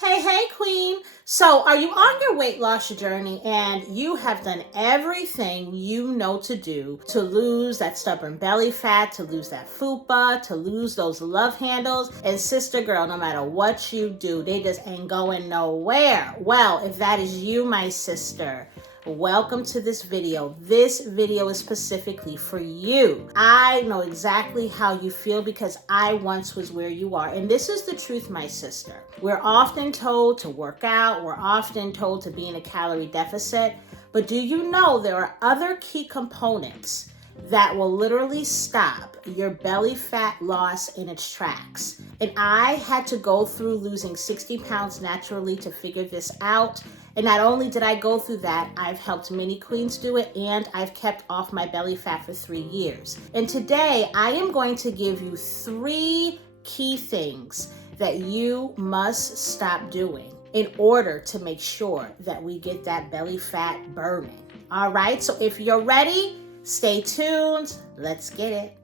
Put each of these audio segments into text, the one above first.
Hey, queen. So, are you on your weight loss journey and you have done everything you know to do to lose that stubborn belly fat, to lose that FUPA, to lose those love handles? And sister girl, no matter what you do, they just ain't going nowhere. Well, if that is you, my sister, welcome to this video. This video is specifically for you. I know exactly how you feel because I once was where you are. And this is the truth, my sister. We're often told to work out. We're often told to be in a calorie deficit. But do you know there are other key components that will literally stop your belly fat loss in its tracks? And I had to go through losing 60 pounds naturally to figure this out. And not only did I go through that, I've helped many queens do it, and I've kept off my belly fat for 3 years. And today I am going to give you 3 key things that you must stop doing in order to make sure that we get that belly fat burning. All right, so if you're ready, stay tuned. Let's get it.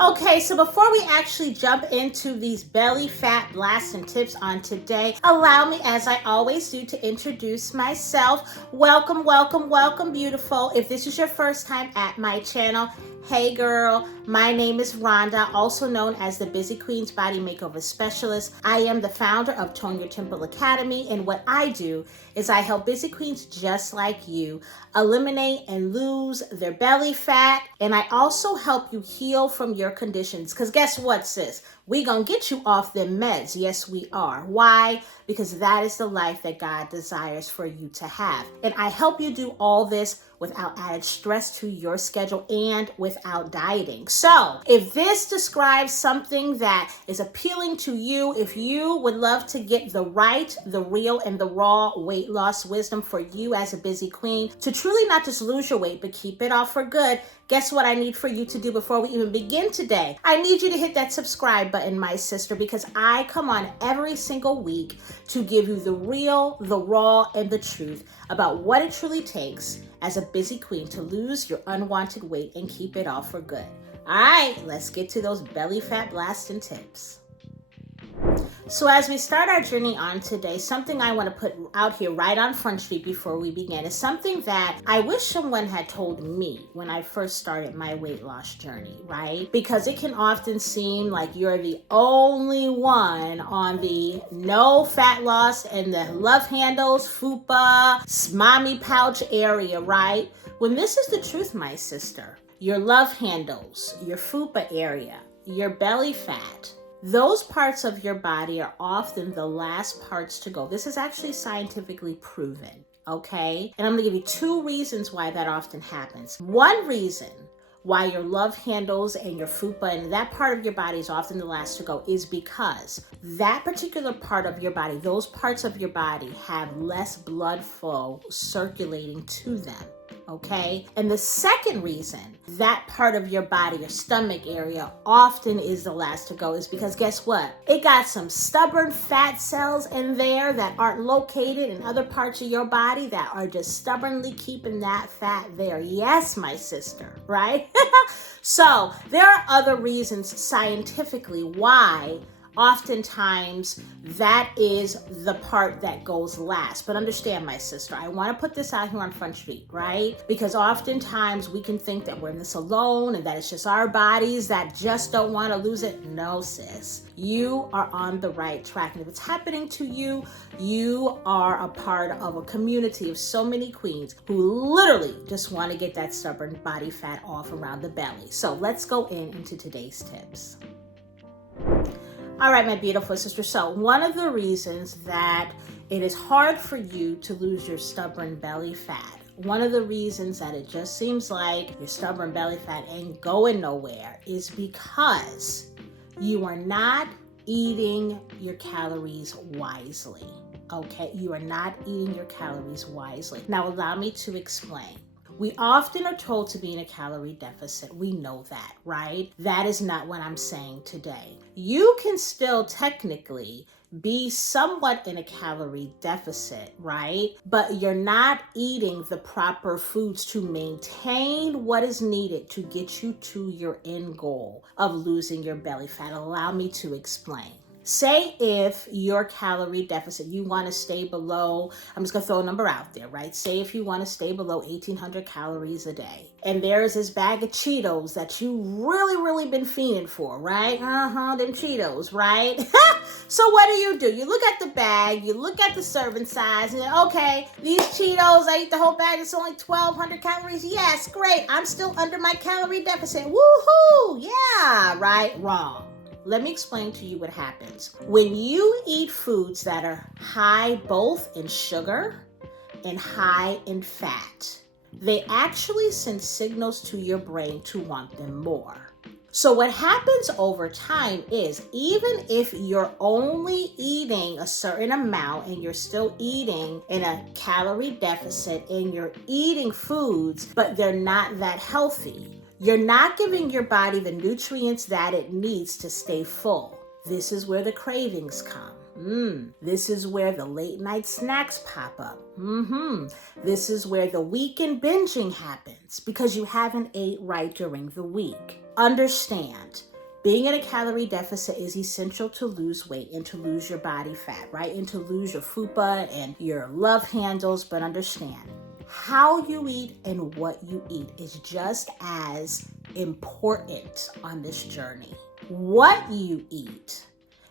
Okay, so before we actually jump into these belly fat blasting tips on today, allow me, as I always do, to introduce myself. Welcome, welcome, welcome, beautiful. If this is your first time at my channel, hey girl, my name is Rhonda, also known as the Busy Queen's Body Makeover Specialist. I am the founder of Tone Your Temple Academy, and what I do is I help busy queens just like you eliminate and lose their belly fat, and I also help you heal from your conditions. Because guess what, sis? We gonna get you off them meds. Yes, we are. Why? Because that is the life that God desires for you to have. And I help you do all this without added stress to your schedule and without dieting. So if this describes something that is appealing to you, if you would love to get the right, the real, and the raw weight loss wisdom for you as a busy queen to truly not just lose your weight, but keep it off for good, guess what I need for you to do before we even begin today? I need you to hit that subscribe button, my sister, because I come on every single week to give you the real, the raw, and the truth about what it truly takes as a busy queen to lose your unwanted weight and keep it off for good. All right, let's get to those belly fat blasting tips. So as we start our journey on today, something I want to put out here right on Front Street before we begin is something that I wish someone had told me when I first started my weight loss journey, right? Because it can often seem like you're the only one on the no fat loss and the love handles, FUPA, mommy pouch area, right? When this is the truth, my sister. Your love handles, your FUPA area, your belly fat, those parts of your body are often the last parts to go. This is actually scientifically proven, okay? And I'm gonna give you 2 reasons why that often happens. One reason why your love handles and your FUPA and that part of your body is often the last to go is because that particular part of your body, those parts of your body have less blood flow circulating to them. Okay. And the second reason that part of your body, your stomach area, often is the last to go is because guess what? It got some stubborn fat cells in there that aren't located in other parts of your body that are just stubbornly keeping that fat there. Yes, my sister, right? So there are other reasons scientifically why oftentimes that is the part that goes last. But understand, my sister, I want to put this out here on Front Street, right? Because oftentimes we can think that we're in this alone and that it's just our bodies that just don't want to lose it. No, sis, you are on the right track. And if it's happening to you, you are a part of a community of so many queens who literally just want to get that stubborn body fat off around the belly. So let's go into today's tips. All right, my beautiful sister. So one of the reasons that it is hard for you to lose your stubborn belly fat, one of the reasons that it just seems like your stubborn belly fat ain't going nowhere is because you are not eating your calories wisely. Okay, you are not eating your calories wisely. Now allow me to explain. We often are told to be in a calorie deficit. We know that, right? That is not what I'm saying today. You can still technically be somewhat in a calorie deficit, right? But you're not eating the proper foods to maintain what is needed to get you to your end goal of losing your belly fat. Allow me to explain. Say if your calorie deficit, you want to stay below, I'm just going to throw a number out there, right? Say if you want to stay below 1,800 calories a day. And there's this bag of Cheetos that you really been fiending for, right? Them Cheetos, right? So what do? You look at the bag, you look at the serving size, and okay, these Cheetos, I eat the whole bag, it's only 1,200 calories. Yes, great. I'm still under my calorie deficit. Woohoo! Yeah, right? Wrong. Let me explain to you what happens. When you eat foods that are high both in sugar and high in fat, they actually send signals to your brain to want them more. So what happens over time is, even if you're only eating a certain amount and you're still eating in a calorie deficit and you're eating foods, but they're not that healthy, you're not giving your body the nutrients that it needs to stay full. This is where the cravings come. This is where the late night snacks pop up. This is where the weekend binging happens because you haven't ate right during the week. Understand, being in a calorie deficit is essential to lose weight and to lose your body fat, right? And to lose your FUPA and your love handles. But understand, how you eat and what you eat is just as important on this journey. What you eat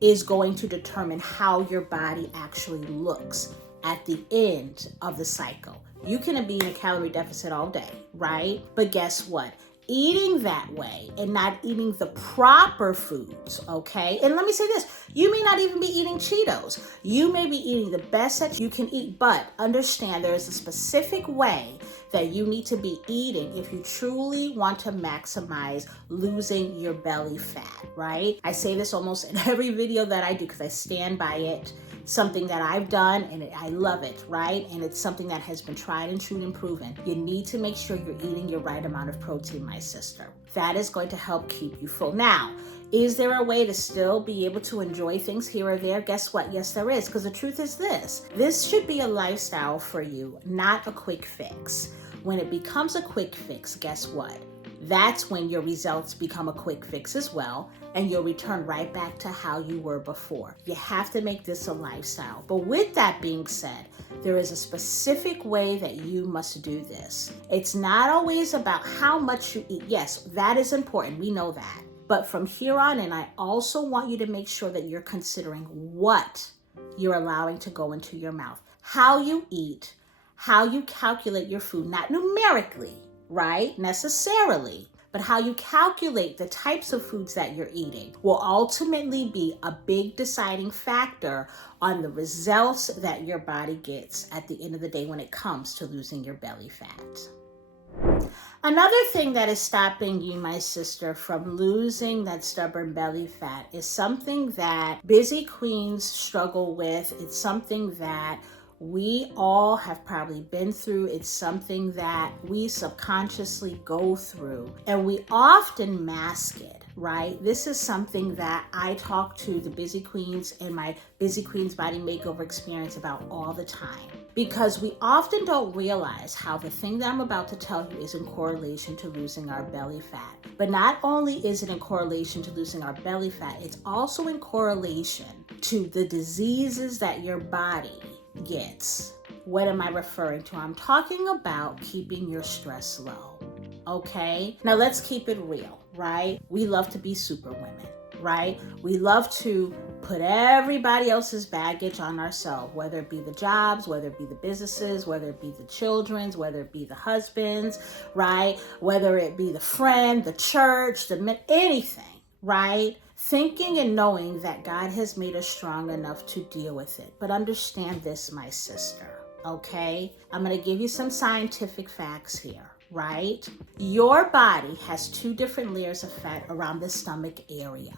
is going to determine how your body actually looks at the end of the cycle. You can be in a calorie deficit all day, right? But guess what? Eating that way and not eating the proper foods, okay? And let me say this, you may not even be eating Cheetos. You may be eating the best that you can eat, but understand there is a specific way that you need to be eating if you truly want to maximize losing your belly fat, right? I say this almost in every video that I do because I stand by it. Something that I've done and I love it, right? And it's something that has been tried and true and proven. You need to make sure you're eating your right amount of protein, my sister. That is going to help keep you full. Now, is there a way to still be able to enjoy things here or there? Guess what? Yes, there is, because the truth is this should be a lifestyle for you, not a quick fix. When it becomes a quick fix, guess what? That's when your results become a quick fix as well, and you'll return right back to how you were before. You have to make this a lifestyle. But with that being said, there is a specific way that you must do this. It's not always about how much you eat. Yes, that is important. We know that. But from here on in, I also want you to make sure that you're considering what you're allowing to go into your mouth, how you eat, how you calculate your food, not numerically, right? Necessarily, but how you calculate the types of foods that you're eating will ultimately be a big deciding factor on the results that your body gets at the end of the day when it comes to losing your belly fat. Another thing that is stopping you, my sister, from losing that stubborn belly fat is something that busy queens struggle with. It's something that we all have probably been through. It's something that we subconsciously go through, and we often mask it, right? This is something that I talk to the busy queens in my Busy Queens Body Makeover experience about all the time, because we often don't realize how the thing that I'm about to tell you is in correlation to losing our belly fat. But not only is it in correlation to losing our belly fat, it's also in correlation to the diseases that your body gets. What am I referring to? I'm talking about keeping your stress low, okay? Now let's keep it real, right? We love to be super women, right? We love to put everybody else's baggage on ourselves, whether it be the jobs, whether it be the businesses, whether it be the children's, whether it be the husbands, right? Whether it be the friend, the church, the men, anything, right? Thinking and knowing that God has made us strong enough to deal with it. But understand this, my sister, okay? I'm going to give you some scientific facts here, right? Your body has 2 different layers of fat around the stomach area,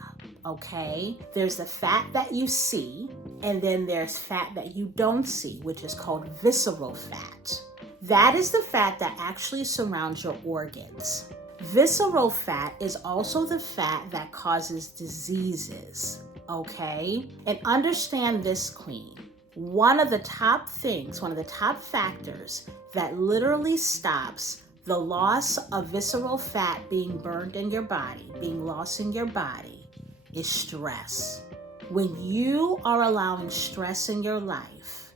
okay? There's the fat that you see, and then there's fat that you don't see, which is called visceral fat. That is the fat that actually surrounds your organs. Visceral fat is also the fat that causes diseases, okay? And understand this, queen. One of the top factors that literally stops the loss of visceral fat being burned in your body, being lost in your body, is stress. When you are allowing stress in your life,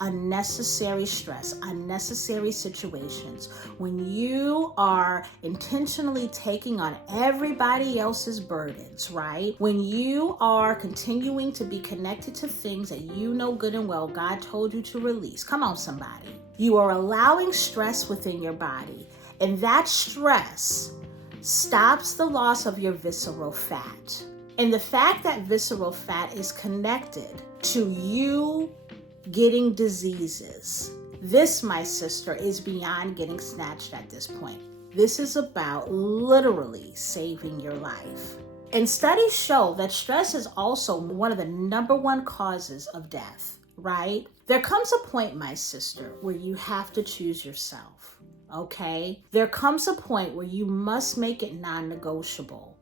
unnecessary stress, unnecessary situations, when you are intentionally taking on everybody else's burdens, right? When you are continuing to be connected to things that you know good and well God told you to release. Come on, somebody. You are allowing stress within your body, and that stress stops the loss of your visceral fat. And the fact that visceral fat is connected to you getting diseases. This, my sister, is beyond getting snatched at this point. This is about literally saving your life. And studies show that stress is also one of the number one causes of death, right? There comes a point, my sister, where you have to choose yourself, okay? There comes a point where you must make it non-negotiable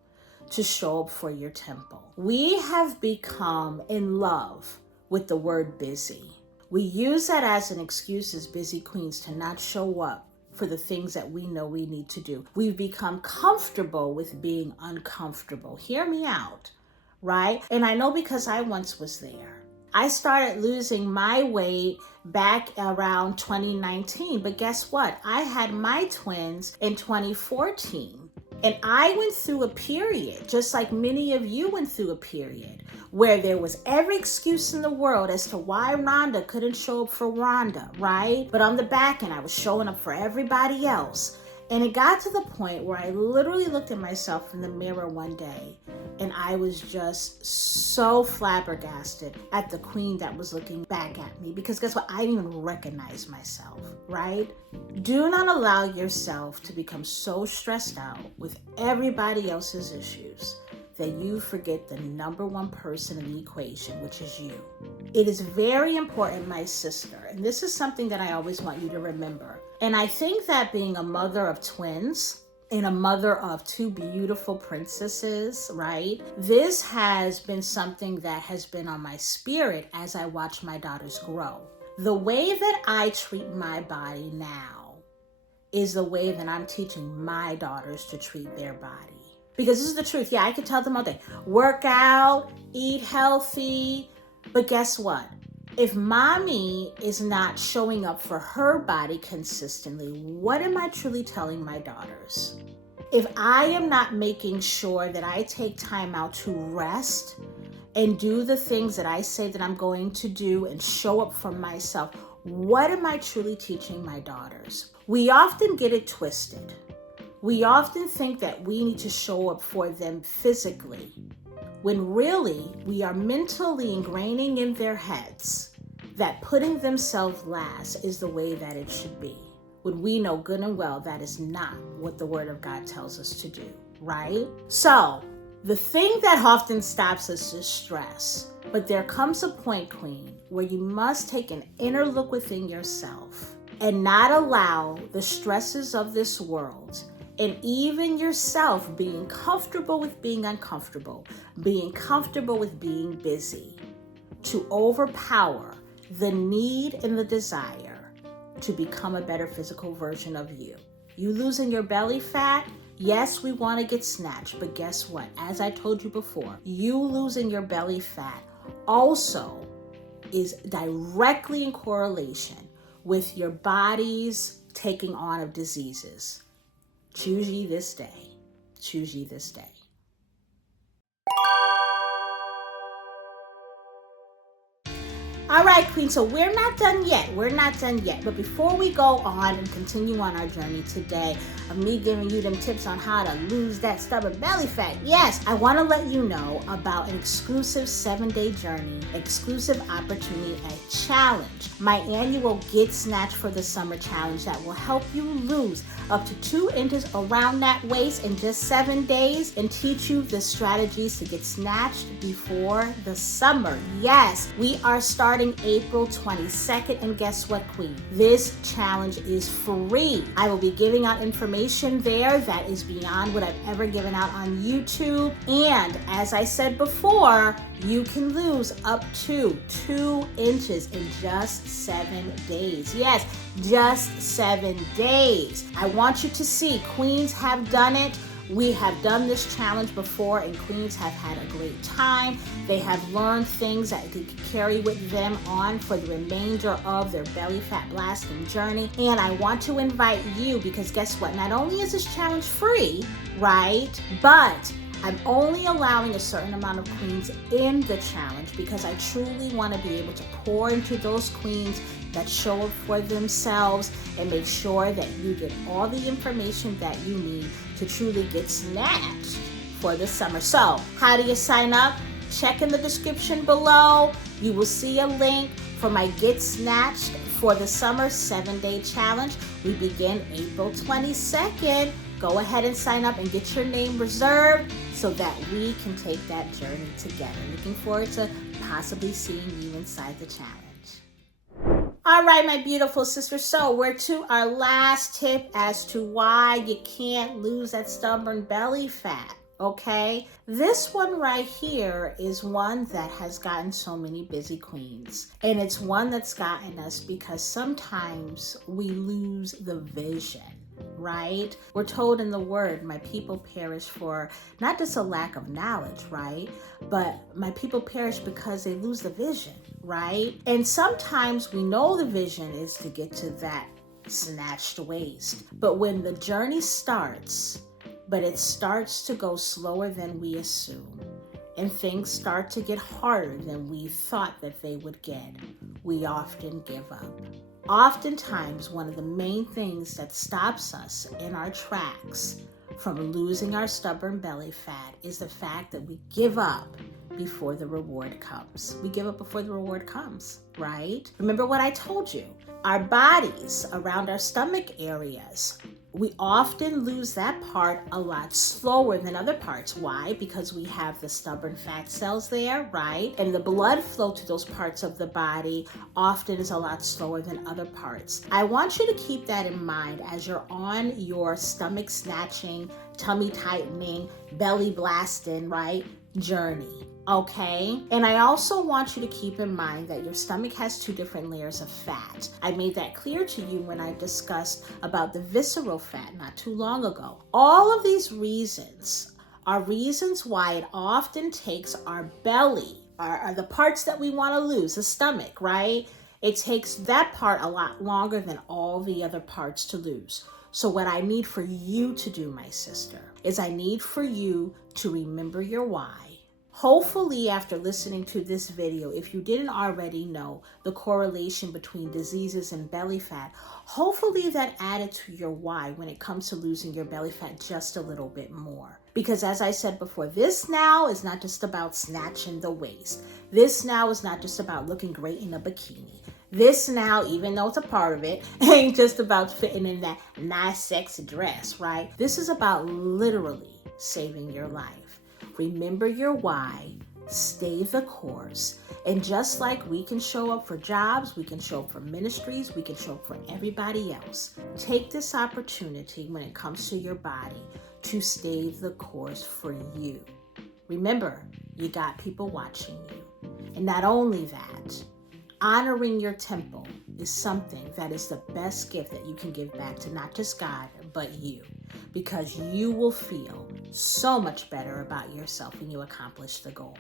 to show up for your temple. We have become in love with the word busy. We use that as an excuse as busy queens to not show up for the things that we know we need to do. We've become comfortable with being uncomfortable. Hear me out, right? And I know because I once was there. I started losing my weight back around 2019, but guess what? I had my twins in 2014. And I went through a period, just like many of you went through a period, where there was every excuse in the world as to why Rhonda couldn't show up for Rhonda, right? But on the back end, I was showing up for everybody else. And it got to the point where I literally looked at myself in the mirror one day, and I was just so flabbergasted at the queen that was looking back at me. Because guess what? I didn't even recognize myself, right? Do not allow yourself to become so stressed out with everybody else's issues that you forget the number one person in the equation, which is you. It is very important, my sister, and this is something that I always want you to remember. And I think that being a mother of twins and a mother of two beautiful princesses, right? This has been something that has been on my spirit as I watch my daughters grow. The way that I treat my body now is the way that I'm teaching my daughters to treat their body. Because this is the truth. Yeah, I could tell them all day, work out, eat healthy. But guess what? If mommy is not showing up for her body consistently, what am I truly telling my daughters? If I am not making sure that I take time out to rest and do the things that I say that I'm going to do and show up for myself, what am I truly teaching my daughters? We often get it twisted. We often think that we need to show up for them physically, when really we are mentally ingraining in their heads that putting themselves last is the way that it should be. When we know good and well that is not what the Word of God tells us to do, right? So, the thing that often stops us is stress. But there comes a point, Queen, where you must take an inner look within yourself and not allow the stresses of this world and even yourself being comfortable with being uncomfortable, being comfortable with being busy, to overpower the need and the desire to become a better physical version of you. You losing your belly fat, yes, we want to get snatched, but guess what? As I told you before, you losing your belly fat also is directly in correlation with your body's taking on of diseases. Choose ye this day. Choose ye this day. All right, Queen, so we're not done yet. We're not done yet. But before we go on and continue on our journey today of me giving you them tips on how to lose that stubborn belly fat, yes, I want to let you know about an exclusive 7-day journey, exclusive opportunity, a challenge, my annual Get Snatched for the Summer Challenge that will help you lose up to 2 inches around that waist in just 7 days and teach you the strategies to get snatched before the summer. Yes, we are starting April 22nd, and guess what, Queen? This challenge is free. I will be giving out information there that is beyond what I've ever given out on YouTube. And as I said before, you can lose up to 2 inches in just 7 days. Yes, just 7 days. I want you to see queens have done it. We have done this challenge before and queens have had a great time. They have learned things that they could carry with them on for the remainder of their belly fat blasting journey. And I want to invite you, because guess what? Not only is this challenge free, right? But I'm only allowing a certain amount of queens in the challenge because I truly want to be able to pour into those queens that show up for themselves and make sure that you get all the information that you need to truly get snatched for the summer. So, how do you sign up? Check in the description below. You will see a link for my Get Snatched for the Summer 7-Day Challenge. We begin April 22nd. Go ahead and sign up and get your name reserved so that we can take that journey together. Looking forward to possibly seeing you inside the challenge. All right, my beautiful sisters. So we're to our last tip as to why you can't lose that stubborn belly fat. Okay, this one right here is one that has gotten so many busy queens, and it's one that's gotten us because sometimes we lose the vision, right? We're told in the word, my people perish for not just a lack of knowledge, right? But my people perish because they lose the vision, right? And sometimes we know the vision is to get to that snatched waist, but when the journey starts, but it starts to go slower than we assume, and things start to get harder than we thought that they would get, we often give up. Oftentimes, one of the main things that stops us in our tracks from losing our stubborn belly fat is the fact that we give up before the reward comes. We give up before the reward comes, right? Remember what I told you. Our bodies around our stomach areas, we often lose that part a lot slower than other parts. Why? Because we have the stubborn fat cells there, right? And the blood flow to those parts of the body often is a lot slower than other parts. I want you to keep that in mind as you're on your stomach snatching, tummy tightening, belly blasting, right, journey. Okay, and I also want you to keep in mind that your stomach has 2 different layers of fat. I made that clear to you when I discussed about the visceral fat not too long ago. All of these reasons are reasons why it often takes our belly, are the parts that we want to lose, the stomach, right? It takes that part a lot longer than all the other parts to lose. So what I need for you to do, my sister, is I need for you to remember your why. Hopefully, after listening to this video, if you didn't already know the correlation between diseases and belly fat, hopefully that added to your why when it comes to losing your belly fat just a little bit more. Because as I said before, this now is not just about snatching the waist. This now is not just about looking great in a bikini. This now, even though it's a part of it, ain't just about fitting in that nice, sexy dress, right? This is about literally saving your life. Remember your why, stay the course, and just like we can show up for jobs, we can show up for ministries, we can show up for everybody else. Take this opportunity when it comes to your body to stay the course for you. Remember, you got people watching you. And not only that, honoring your temple is something that is the best gift that you can give back to not just God, but you. Because you will feel so much better about yourself when you accomplish the goal.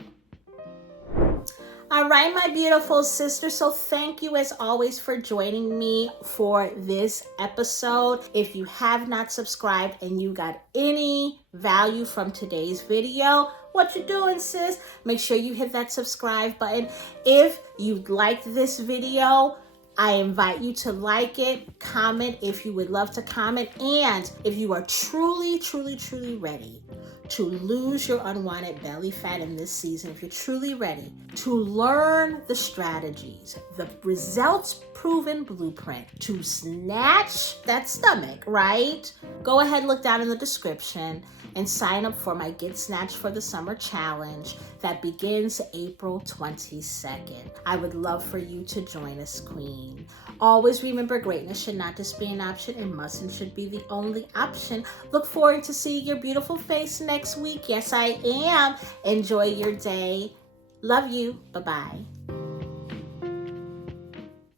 All right, my beautiful sister. So thank you as always for joining me for this episode. If you have not subscribed and you got any value from today's video, what you doing, sis? Make sure you hit that subscribe button. If you liked this video, I invite you to like it, comment if you would love to comment, and if you are truly, truly, truly ready to lose your unwanted belly fat in this season, if you're truly ready to learn the strategies, the results proven blueprint to snatch that stomach, right? Go ahead, look down in the description and sign up for my Get Snatched for the Summer Challenge that begins April 22nd. I would love for you to join us, Queen. Always remember, greatness should not just be an option, and mustn't should be the only option. Look forward to seeing your beautiful face next week. Yes, I am. Enjoy your day. Love you. Bye-bye.